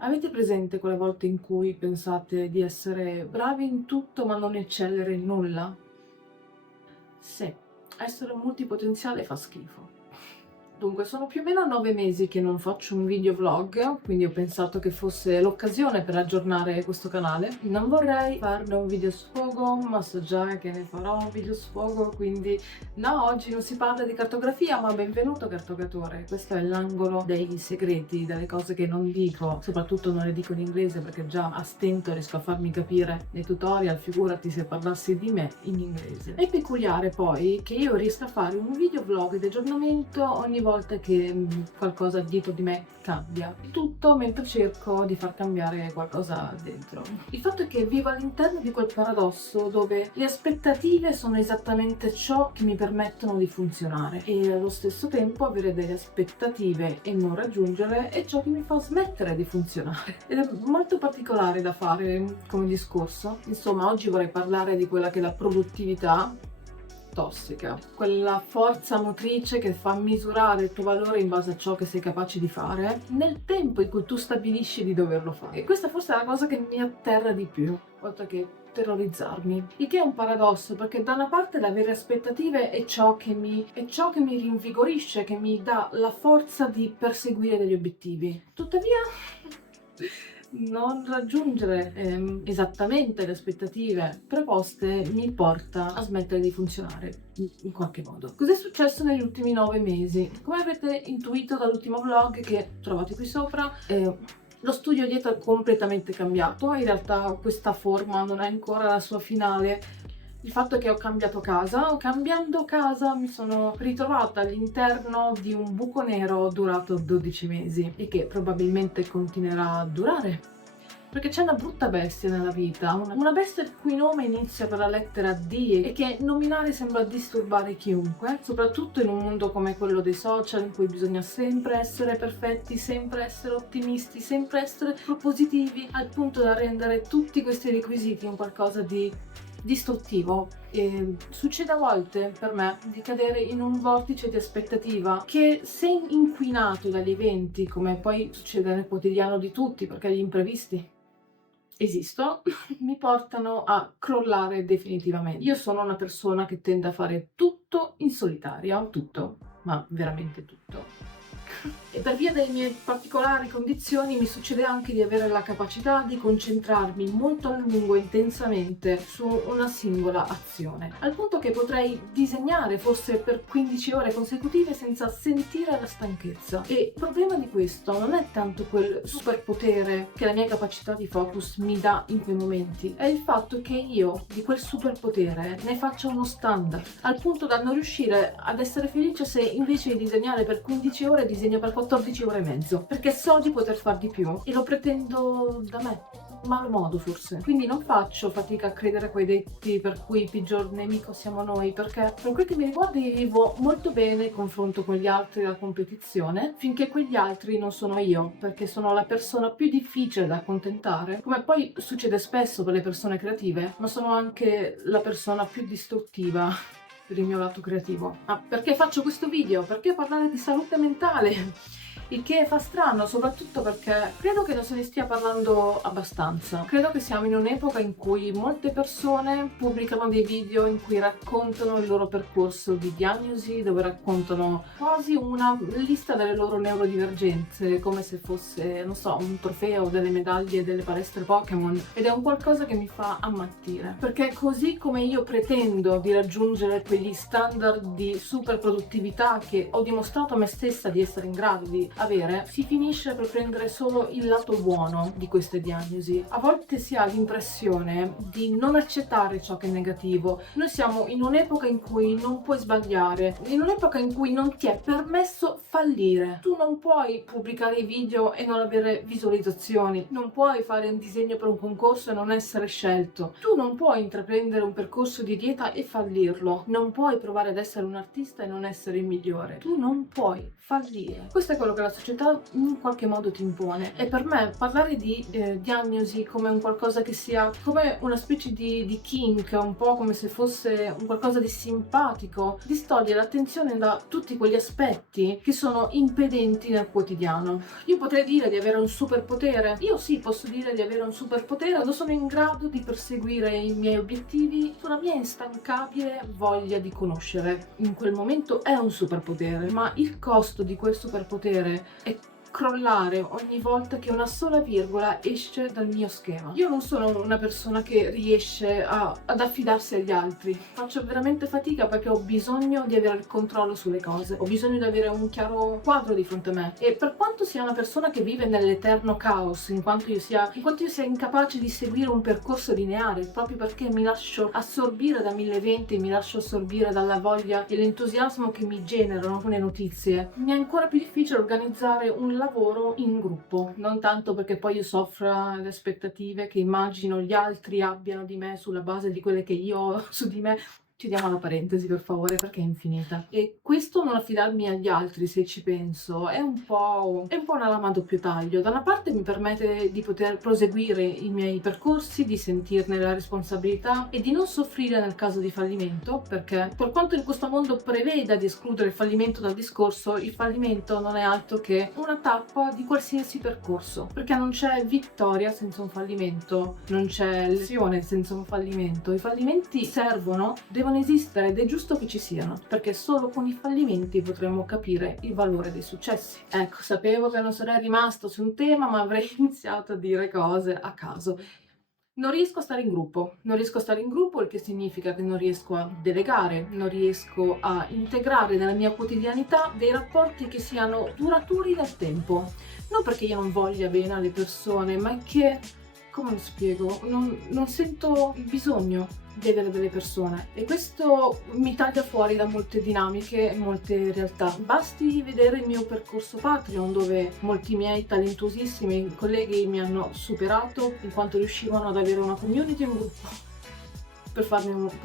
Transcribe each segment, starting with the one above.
Avete presente quelle volte in cui pensate di essere bravi in tutto ma non eccellere in nulla? Sì, essere un multipotenziale fa schifo. Dunque, sono più o meno 9 mesi che non faccio un video vlog, quindi ho pensato che fosse l'occasione per aggiornare questo canale. Non vorrei farne un video sfogo, ma so già che ne farò un video sfogo, quindi no, oggi non si parla di cartografia, ma benvenuto cartogatore. Questo è l'angolo dei segreti, delle cose che non dico, soprattutto non le dico in inglese perché già a stento riesco a farmi capire nei tutorial, figurati se parlassi di me in inglese. È peculiare poi che io riesca a fare un video vlog di aggiornamento ogni volta che qualcosa dietro di me cambia. Tutto mentre cerco di far cambiare qualcosa dentro. Il fatto è che vivo all'interno di quel paradosso dove le aspettative sono esattamente ciò che mi permettono di funzionare e allo stesso tempo avere delle aspettative e non raggiungerle è ciò che mi fa smettere di funzionare. Ed è molto particolare da fare come discorso. Insomma, oggi vorrei parlare di quella che è la produttività tossica, quella forza motrice che fa misurare il tuo valore in base a ciò che sei capace di fare nel tempo in cui tu stabilisci di doverlo fare. E questa forse è la cosa che mi atterra di più, oltre che terrorizzarmi. Il che è un paradosso, perché da una parte l'avere aspettative è ciò che mi rinvigorisce, che mi dà la forza di perseguire degli obiettivi. Tuttavia non raggiungere esattamente le aspettative preposte mi porta a smettere di funzionare in qualche modo. Cos'è successo negli ultimi 9 mesi? Come avrete intuito dall'ultimo vlog che trovate qui sopra, lo studio dietro è completamente cambiato. In realtà questa forma non è ancora la sua finale. Il fatto è che ho cambiato casa, cambiando casa mi sono ritrovata all'interno di un buco nero durato 12 mesi e che probabilmente continuerà a durare. Perché c'è una brutta bestia nella vita, una bestia il cui nome inizia per la lettera D e che nominare sembra disturbare chiunque, soprattutto in un mondo come quello dei social in cui bisogna sempre essere perfetti, sempre essere ottimisti, sempre essere propositivi, al punto da rendere tutti questi requisiti un qualcosa di distruttivo. E succede a volte per me di cadere in un vortice di aspettativa che, se inquinato dagli eventi, come poi succede nel quotidiano di tutti, perché gli imprevisti esistono, mi portano a crollare definitivamente. Io sono una persona che tende a fare tutto in solitaria, tutto, ma veramente tutto. E per via delle mie particolari condizioni mi succede anche di avere la capacità di concentrarmi molto a lungo e intensamente su una singola azione, al punto che potrei disegnare forse per 15 ore consecutive senza sentire la stanchezza. E il problema di questo non è tanto quel superpotere che la mia capacità di focus mi dà in quei momenti, è il fatto che io di quel superpotere ne faccio uno standard, al punto da non riuscire ad essere felice se invece di disegnare per 15 ore disegno per 14 ore e mezzo, perché so di poter far di più e lo pretendo da me. Malo modo forse. Quindi non faccio fatica a credere a quei detti per cui il peggior nemico siamo noi, perché per quel che mi riguarda io vivo molto bene il confronto con gli altri della competizione, finché quegli altri non sono io, perché sono la persona più difficile da accontentare, come poi succede spesso per le persone creative, ma sono anche la persona più distruttiva per il mio lato creativo. Ah, perché faccio questo video? Perché parlare di salute mentale? Il che fa strano, soprattutto perché credo che non se ne stia parlando abbastanza. Credo che siamo in un'epoca in cui molte persone pubblicano dei video in cui raccontano il loro percorso di diagnosi, dove raccontano quasi una lista delle loro neurodivergenze, come se fosse, non so, un trofeo, delle medaglie delle palestre Pokémon. Ed è un qualcosa che mi fa ammattire. Perché così come io pretendo di raggiungere quegli standard di super produttività che ho dimostrato a me stessa di essere in grado di avere, si finisce per prendere solo il lato buono di queste diagnosi. A volte si ha l'impressione di non accettare ciò che è negativo. Noi siamo in un'epoca in cui non puoi sbagliare, in un'epoca in cui non ti è permesso fallire. Tu non puoi pubblicare i video e non avere visualizzazioni, non puoi fare un disegno per un concorso e non essere scelto, tu non puoi intraprendere un percorso di dieta e fallirlo, non puoi provare ad essere un artista e non essere il migliore, tu non puoi fallire. Questo è quello che la la società in qualche modo ti impone. E per me parlare di diagnosi come un qualcosa che sia come una specie di kink, un po' come se fosse un qualcosa di simpatico, distoglie l'attenzione da tutti quegli aspetti che sono impedenti nel quotidiano. Io potrei dire di avere un superpotere. Io sì, posso dire di avere un superpotere quando sono in grado di perseguire i miei obiettivi sulla mia instancabile voglia di conoscere. In quel momento è un superpotere, ma il costo di quel superpotere è crollare ogni volta che una sola virgola esce dal mio schema. Io non sono una persona che riesce ad affidarsi agli altri. Faccio veramente fatica perché ho bisogno di avere il controllo sulle cose. Ho bisogno di avere un chiaro quadro di fronte a me. E per quanto sia una persona che vive nell'eterno caos, in quanto io sia incapace di seguire un percorso lineare, proprio perché mi lascio assorbire da mille eventi, mi lascio assorbire dalla voglia e l'entusiasmo che mi generano alcune notizie, mi è ancora più difficile organizzare un lavoro in gruppo, non tanto perché poi io soffra le aspettative che immagino gli altri abbiano di me sulla base di quelle che io ho su di me. Chiudiamo la parentesi per favore perché è infinita. E questo non affidarmi agli altri, se ci penso, è un po' una lama a doppio taglio. Da una parte mi permette di poter proseguire i miei percorsi, di sentirne la responsabilità e di non soffrire nel caso di fallimento, perché per quanto in questo mondo preveda di escludere il fallimento dal discorso, il fallimento non è altro che una tappa di qualsiasi percorso, perché non c'è vittoria senza un fallimento, non c'è lezione senza un fallimento. I fallimenti servono, devono esistere ed è giusto che ci siano, perché solo con i fallimenti potremo capire il valore dei successi. Ecco, sapevo che non sarei rimasto su un tema, ma avrei iniziato a dire cose a caso. Non riesco a stare in gruppo, il che significa che non riesco a delegare, non riesco a integrare nella mia quotidianità dei rapporti che siano duraturi nel tempo. Non perché io non voglia bene alle persone, ma è che, come lo spiego, non sento il bisogno di avere delle persone e questo mi taglia fuori da molte dinamiche e molte realtà. Basti vedere il mio percorso Patreon, dove molti miei talentuosissimi colleghi mi hanno superato in quanto riuscivano ad avere una community e un gruppo,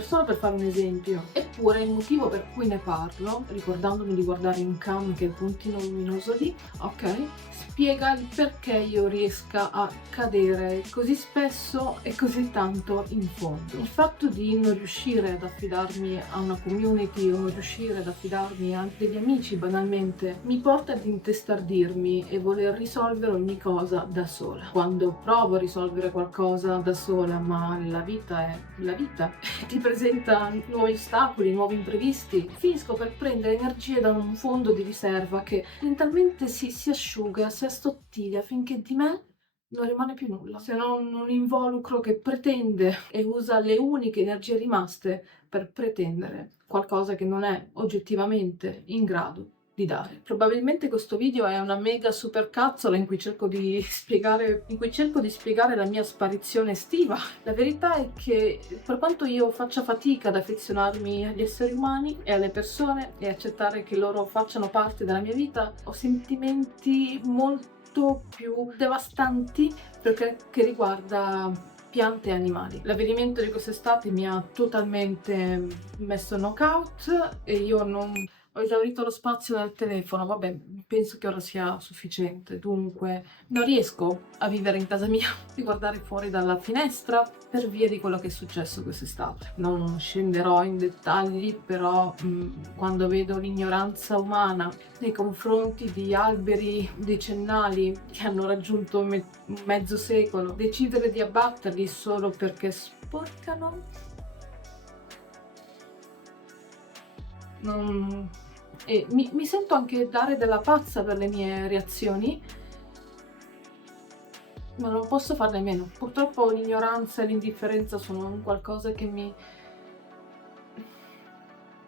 solo per fare un esempio. Eppure il motivo per cui ne parlo, ricordandomi di guardare in cam, che è il puntino luminoso lì, ok, spiega il perché io riesca a cadere così spesso e così tanto in fondo. Il fatto di non riuscire ad affidarmi a una community o non riuscire ad affidarmi a degli amici banalmente mi porta ad intestardirmi e voler risolvere ogni cosa da sola. Quando provo a risolvere qualcosa da sola, ma la vita è la vita, ti presenta nuovi ostacoli, nuovi imprevisti, finisco per prendere energie da un fondo di riserva che lentamente si asciuga, si assottiglia finché di me non rimane più nulla, se non un involucro che pretende e usa le uniche energie rimaste per pretendere qualcosa che non è oggettivamente in grado di dare. Probabilmente questo video è una mega super cazzola in cui cerco di spiegare la mia sparizione estiva. La verità è che per quanto io faccia fatica ad affezionarmi agli esseri umani e alle persone e accettare che loro facciano parte della mia vita, ho sentimenti molto più devastanti perché che riguarda piante e animali. L'avvenimento di quest'estate mi ha totalmente messo knockout e io non ho esaurito lo spazio del telefono, vabbè, penso che ora sia sufficiente. Dunque, non riesco a vivere in casa mia e guardare fuori dalla finestra per via di quello che è successo quest'estate. Non scenderò in dettagli, però quando vedo l'ignoranza umana nei confronti di alberi decennali che hanno raggiunto mezzo secolo, decidere di abbatterli solo perché sporcano, e mi sento anche dare della pazza per le mie reazioni, ma non posso farne a meno. Purtroppo l'ignoranza e l'indifferenza sono un qualcosa che mi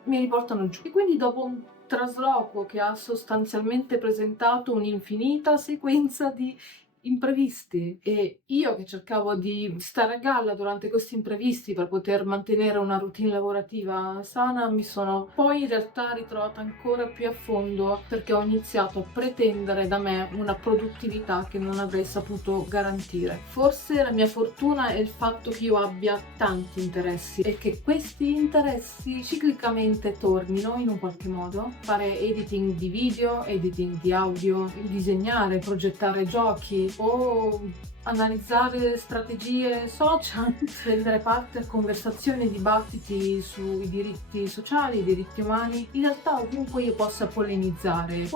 riportano giù. E quindi dopo un trasloco che ha sostanzialmente presentato un'infinita sequenza di imprevisti, e io che cercavo di stare a galla durante questi imprevisti per poter mantenere una routine lavorativa sana, mi sono poi in realtà ritrovata ancora più a fondo perché ho iniziato a pretendere da me una produttività che non avrei saputo garantire. Forse la mia fortuna è il fatto che io abbia tanti interessi e che questi interessi ciclicamente tornino in un qualche modo. Fare editing di video, editing di audio, disegnare, progettare giochi o analizzare strategie social, prendere parte a conversazioni e dibattiti sui diritti sociali, i diritti umani. In realtà ovunque io possa polemizzare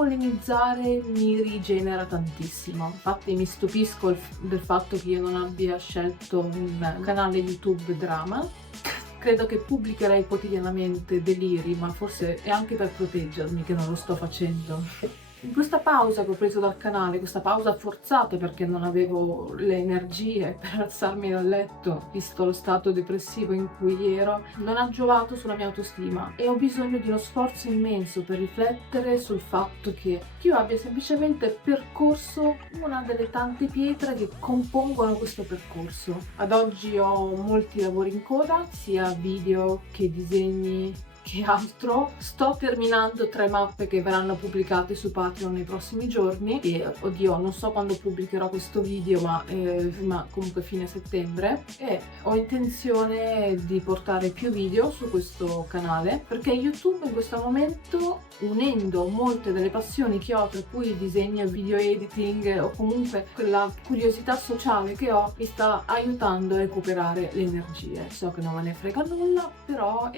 mi rigenera tantissimo. Infatti mi stupisco del fatto che io non abbia scelto un canale YouTube drama. Credo che pubblicherei quotidianamente deliri, ma forse è anche per proteggermi che non lo sto facendo. In questa pausa che ho preso dal canale, questa pausa forzata perché non avevo le energie per alzarmi dal letto, visto lo stato depressivo in cui ero, non ha giovato sulla mia autostima e ho bisogno di uno sforzo immenso per riflettere sul fatto che io abbia semplicemente percorso una delle tante pietre che compongono questo percorso. Ad oggi ho molti lavori in coda, sia video che disegni che altro. Sto terminando 3 mappe che verranno pubblicate su Patreon nei prossimi giorni e oddio, non so quando pubblicherò questo video, ma comunque fine settembre, e ho intenzione di portare più video su questo canale perché YouTube in questo momento, unendo molte delle passioni che ho, tra cui il disegno, video editing o comunque quella curiosità sociale che ho, mi sta aiutando a recuperare le energie. So che non me ne frega nulla, però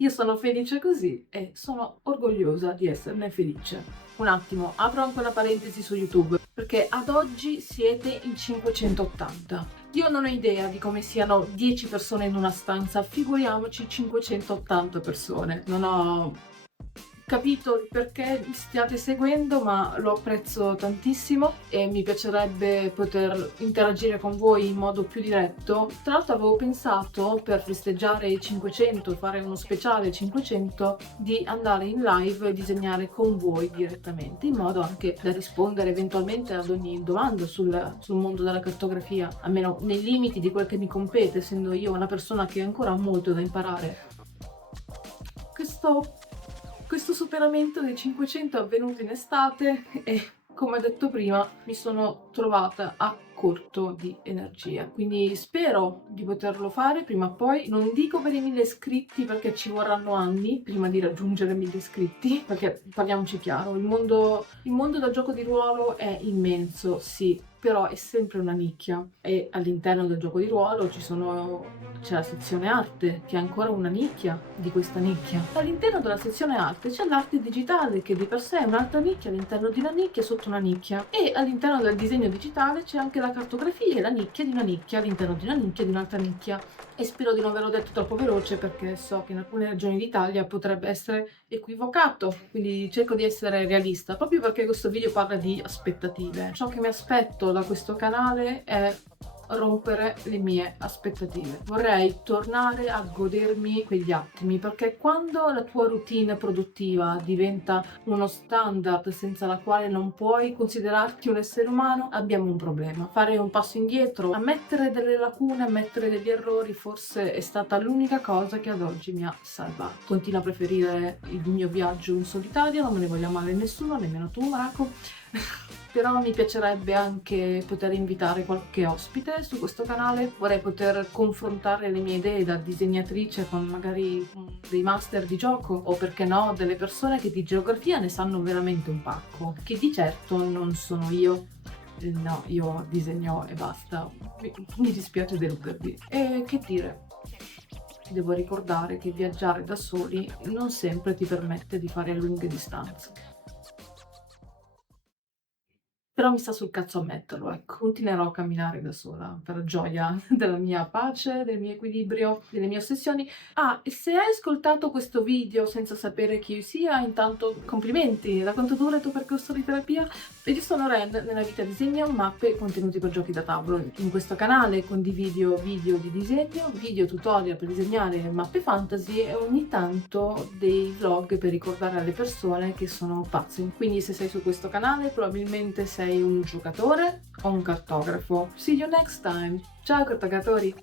io sono felice così e sono orgogliosa di esserne felice. Un attimo, apro anche una parentesi su YouTube, perché ad oggi siete in 580. Io non ho idea di come siano 10 persone in una stanza, figuriamoci 580 persone. Non ho capito il perché mi stiate seguendo, ma lo apprezzo tantissimo e mi piacerebbe poter interagire con voi in modo più diretto. Tra l'altro avevo pensato, per festeggiare i 500, fare uno speciale 500, di andare in live e disegnare con voi direttamente, in modo anche da rispondere eventualmente ad ogni domanda sul mondo della cartografia, almeno nei limiti di quel che mi compete, essendo io una persona che ha ancora molto da imparare. Questo superamento dei 500 è avvenuto in estate e, come detto prima, mi sono trovata a corto di energia, quindi spero di poterlo fare prima o poi. Non dico per i 1000 iscritti perché ci vorranno anni prima di raggiungere 1000 iscritti, perché parliamoci chiaro, il mondo del gioco di ruolo è immenso, sì, però è sempre una nicchia e all'interno del gioco di ruolo c'è la sezione arte, che è ancora una nicchia di questa nicchia. All'interno della sezione arte c'è l'arte digitale, che di per sé è un'altra nicchia all'interno di una nicchia sotto una nicchia, e all'interno del disegno digitale c'è anche la cartografia e la nicchia di una nicchia all'interno di una nicchia di un'altra nicchia. E spero di non averlo detto troppo veloce perché so che in alcune regioni d'Italia potrebbe essere equivocato, quindi cerco di essere realista, proprio perché questo video parla di aspettative. Ciò che mi aspetto da questo canale è rompere le mie aspettative. Vorrei tornare a godermi quegli attimi, perché quando la tua routine produttiva diventa uno standard senza la quale non puoi considerarti un essere umano, abbiamo un problema. Fare un passo indietro, ammettere delle lacune, ammettere degli errori, forse è stata l'unica cosa che ad oggi mi ha salvato. Continuo a preferire il mio viaggio in solitaria, non me ne voglia male nessuno, nemmeno tu, Marco. Però mi piacerebbe anche poter invitare qualche ospite su questo canale. Vorrei poter confrontare le mie idee da disegnatrice con magari dei master di gioco, o perché no, delle persone che di geografia ne sanno veramente un pacco, che di certo non sono io. No, io disegno e basta. Mi dispiace deludervi. E che dire? Devo ricordare che viaggiare da soli non sempre ti permette di fare lunghe distanze. Però mi sta sul cazzo ammetterlo, ecco. Continuerò a camminare da sola, per gioia della mia pace, del mio equilibrio, delle mie ossessioni. Ah, e se hai ascoltato questo video senza sapere chi io sia, intanto complimenti! Da quanto dura il tuo percorso di terapia? Io sono Ren, nella vita disegno mappe e contenuti per giochi da tavolo. In questo canale condivido video di disegno, video tutorial per disegnare mappe fantasy e ogni tanto dei vlog per ricordare alle persone che sono pazze. Quindi se sei su questo canale probabilmente sei sei un giocatore o un cartografo. See you next time. Ciao cartogratori!